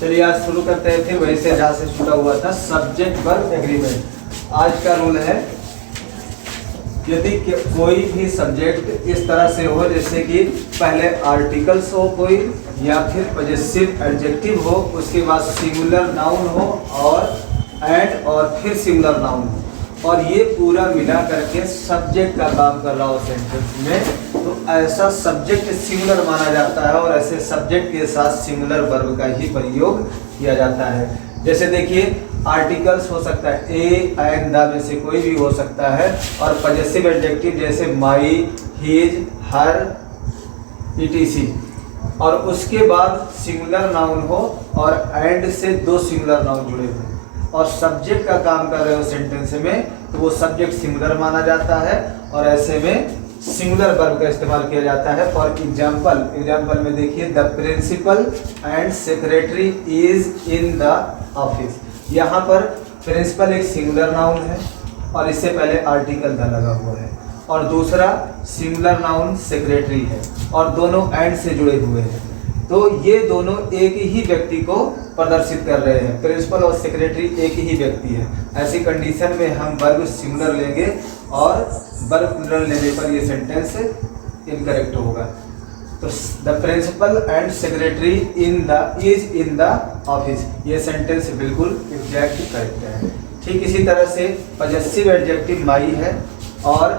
चलिए आज शुरू करते हैं फिर वहीं से जहाँ से छूटा हुआ था, सब्जेक्ट वर्ब एग्रीमेंट। आज का रूल है, यदि कोई भी सब्जेक्ट इस तरह से हो जैसे कि पहले आर्टिकल्स हो कोई, या फिर पजेसिव एडजेक्टिव हो, उसके बाद सिंगुलर नाउन हो और एंड और फिर सिंगुलर नाउन हो, और ये पूरा मिला करके सब्जेक्ट का काम कर रहा हो सेंटेंस में, तो ऐसा सब्जेक्ट सिंगुलर माना जाता है और ऐसे सब्जेक्ट के साथ सिंगुलर वर्ब का ही प्रयोग किया जाता है। जैसे देखिए आर्टिकल्स हो सकता है ए एंड द में से कोई भी हो सकता है, और पजेसिव एडजेक्टिव जैसे माई, हिज, हर, etc, और उसके बाद सिंगुलर नाउन हो और एंड से दो सिंगुलर नाउन जुड़े हुए और सब्जेक्ट का काम कर रहे हो सेंटेंस में, तो वो सब्जेक्ट सिंगुलर माना जाता है और ऐसे में सिंगुलर वर्ब का इस्तेमाल किया जाता है। फॉर एग्जाम्पल में देखिए, the principal and secretary is in the office. यहाँ पर प्रिंसिपल एक सिंगुलर नाउन है और इससे पहले आर्टिकल द लगा हुआ है, और दूसरा सिंगुलर नाउन सेक्रेटरी है और दोनों एंड से जुड़े हुए हैं, तो ये दोनों एक ही व्यक्ति को प्रदर्शित कर रहे हैं। प्रिंसिपल और सेक्रेटरी एक ही व्यक्ति है। ऐसी कंडीशन में हम वर्ब सिंगुलर लेंगे और वर्ब प्लूरल लेने पर ये सेंटेंस इनकरेक्ट होगा। तो the principal and secretary is in the office, ये सेंटेंस बिल्कुल एग्जैक्ट करेक्ट है। ठीक इसी तरह से पजेसिव एडजेक्टिव माई है और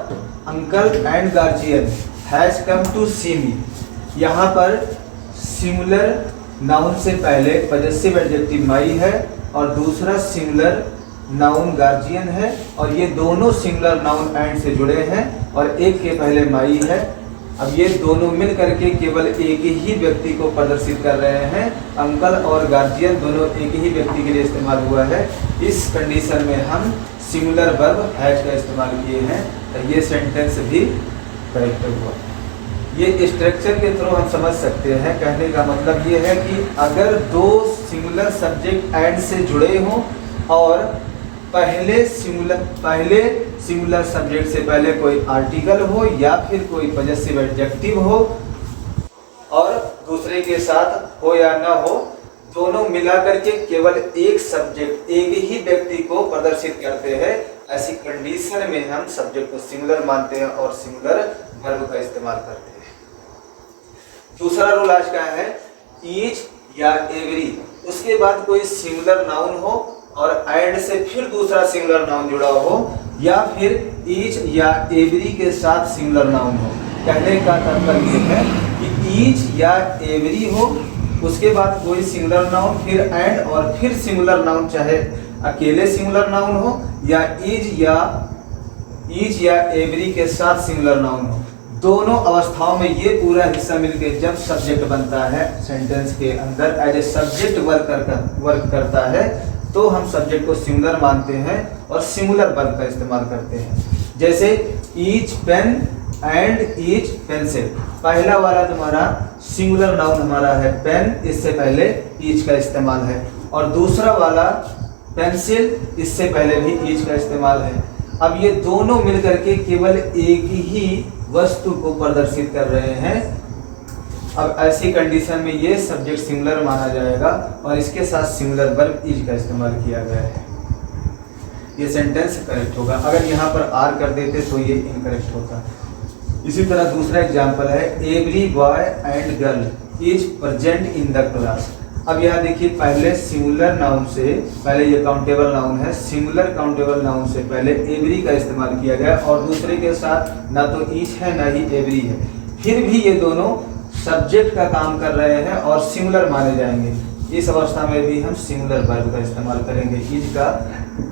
uncle and guardian has come to see me. यहाँ पर सिंगुलर नाउन से पहले पजेसिव एडजेक्टिव माई है और दूसरा सिंगुलर नाउन गार्जियन है, और ये दोनों सिंगुलर नाउन एंड से जुड़े हैं और एक के पहले माई है। अब ये दोनों मिल करके केवल एक ही व्यक्ति को प्रदर्शित कर रहे हैं। अंकल और गार्जियन दोनों एक ही व्यक्ति के लिए इस्तेमाल हुआ है। इस कंडीशन में हम सिंगुलर वर्ब हैज का इस्तेमाल किए हैं, तो ये सेंटेंस भी करेक्ट हुआ। ये स्ट्रक्चर के थ्रू हम समझ सकते हैं। कहने का मतलब ये है कि अगर दो सिंगुलर सब्जेक्ट एंड से जुड़े हों और पहले सिंगुलर सब्जेक्ट से पहले कोई आर्टिकल हो या फिर कोई पजेसिव एडजेक्टिव हो और दूसरे के साथ हो या ना हो, दोनों मिलाकर के केवल एक सब्जेक्ट एक ही व्यक्ति को प्रदर्शित करते हैं। ऐसी कंडीशन में हम सब्जेक्ट को सिंगुलर मानते हैं और सिंगुलर वर्ब का इस्तेमाल करते हैं। दूसरा रूल आज का है, ईच या एवरी, उसके बाद कोई सिंगुलर नाउन हो और एंड से फिर दूसरा सिंगुलर नाउन जुड़ा हो, या फिर ईच या एवरी के साथ सिंगुलर नाउन हो। कहने का तात्पर्य है कि ईच या एवरी हो, उसके बाद कोई सिंगुलर नाउन, फिर एंड और फिर सिंगुलर नाउन, चाहे अकेले सिंगुलर नाउन हो या ईच या एवरी के साथ सिंगुलर नाउन हो। दोनों अवस्थाओं में ये पूरा हिस्सा मिलकर जब सब्जेक्ट बनता है सेंटेंस के अंदर, एज ए सब्जेक्ट वर्क करता है, तो हम सब्जेक्ट को सिंगुलर मानते हैं और सिंगुलर वर्ब का इस्तेमाल करते हैं। जैसे each pen and each pencil, पहला वाला तुम्हारा सिंगुलर नाउन हमारा है पेन, इससे पहले ईच का इस्तेमाल है, और दूसरा वाला पेंसिल, इससे पहले भी ईच का इस्तेमाल है। अब ये दोनों मिलकर के केवल एक ही वस्तु को प्रदर्शित कर रहे हैं। अब ऐसी कंडीशन में ये सब्जेक्ट सिंगुलर माना जाएगा और इसके साथ सिंगुलर वर्ब इज का इस्तेमाल किया गया है। ये सेंटेंस करेक्ट होगा। अगर यहाँ पर आर कर देते तो ये इनकरेक्ट होता। इसी तरह दूसरा एग्जाम्पल है, every boy and girl is present in the class. अब यहाँ देखिए, पहले सिंगुलर नाउन से पहले, ये काउंटेबल नाउन है, सिंगुलर काउंटेबल नाउन से पहले एवरी का इस्तेमाल किया गया और दूसरे के साथ ना तो ईच है ना ही एवरी है, फिर भी ये दोनों सब्जेक्ट का काम कर रहे हैं और सिंगुलर माने जाएंगे। इस अवस्था में भी हम सिंगुलर वर्ब का इस्तेमाल करेंगे, इज का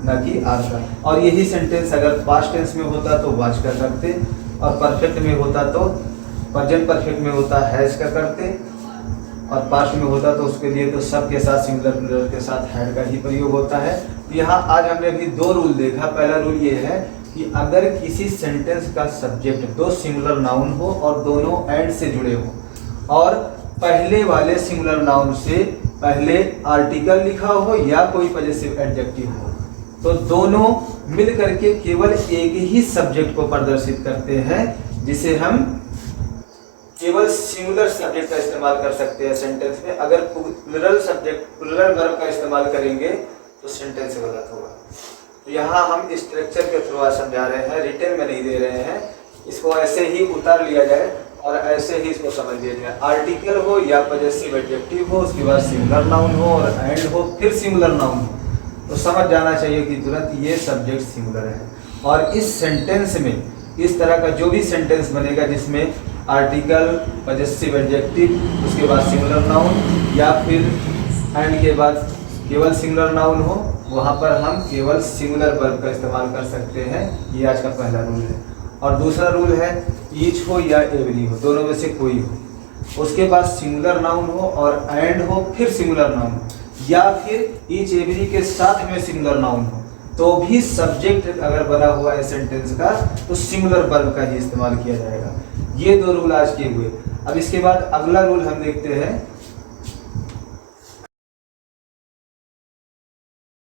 ना कि आर का। और यही सेंटेंस अगर पास्ट टेंस में होता तो वाज का करते, और परफेक्ट में होता तो प्रेजेंट परफेक्ट में होता हैज का करते, और पास्ट में होता तो उसके लिए तो सब के साथ सिंगुलर प्लूरल के साथ हैड का ही प्रयोग होता है। यहाँ आज हमने अभी दो रूल देखा। पहला रूल ये है कि अगर किसी सेंटेंस का सब्जेक्ट दो सिंगुलर नाउन हो और दोनों एंड से जुड़े हो, और पहले वाले सिंगुलर नाउन से पहले आर्टिकल लिखा हो या कोई पजेसिव एडजेक्टिव हो, तो दोनों मिल करके केवल एक ही सब्जेक्ट को प्रदर्शित करते हैं, जिसे हम केवल सिंगुलर सब्जेक्ट का इस्तेमाल कर सकते हैं सेंटेंस में। अगर प्लूरल सब्जेक्ट प्लूरल वर्ब का इस्तेमाल करेंगे तो सेंटेंस गलत होगा। तो यहाँ हम स्ट्रक्चर के थ्रू आज समझा रहे हैं, रिटेन में नहीं दे रहे हैं। इसको ऐसे ही उतार लिया जाए और ऐसे ही इसको समझ लिया जाए। आर्टिकल हो या पजेसिव एडजेक्टिव हो, उसके बाद सिंगुलर नाउन हो और एंड हो, फिर सिंगुलर नाउन हो, तो समझ जाना चाहिए कि तुरंत ये सब्जेक्ट सिंगुलर है। और इस सेंटेंस में इस तरह का जो भी सेंटेंस बनेगा जिसमें आर्टिकल, पजेसिव एडजेक्टिव, उसके बाद सिंगुलर नाउन या फिर एंड के बाद केवल सिंगुलर नाउन हो, वहाँ पर हम केवल सिंगुलर वर्ब का इस्तेमाल कर सकते हैं। ये आज का पहला रूल है। और दूसरा रूल है ईच हो या एवरी हो, दोनों में से कोई हो, उसके बाद सिंगुलर नाउन हो और एंड हो, फिर सिंगुलर नाउन हो, या फिर ईच एवरी के साथ में सिंगुलर नाउन हो, तो भी सब्जेक्ट अगर बना हुआ है सेंटेंस का तो सिंगुलर वर्ब का ही इस्तेमाल किया जाएगा। ये दो रूल आज के हुए। अब इसके बाद अगला रूल हम देखते हैं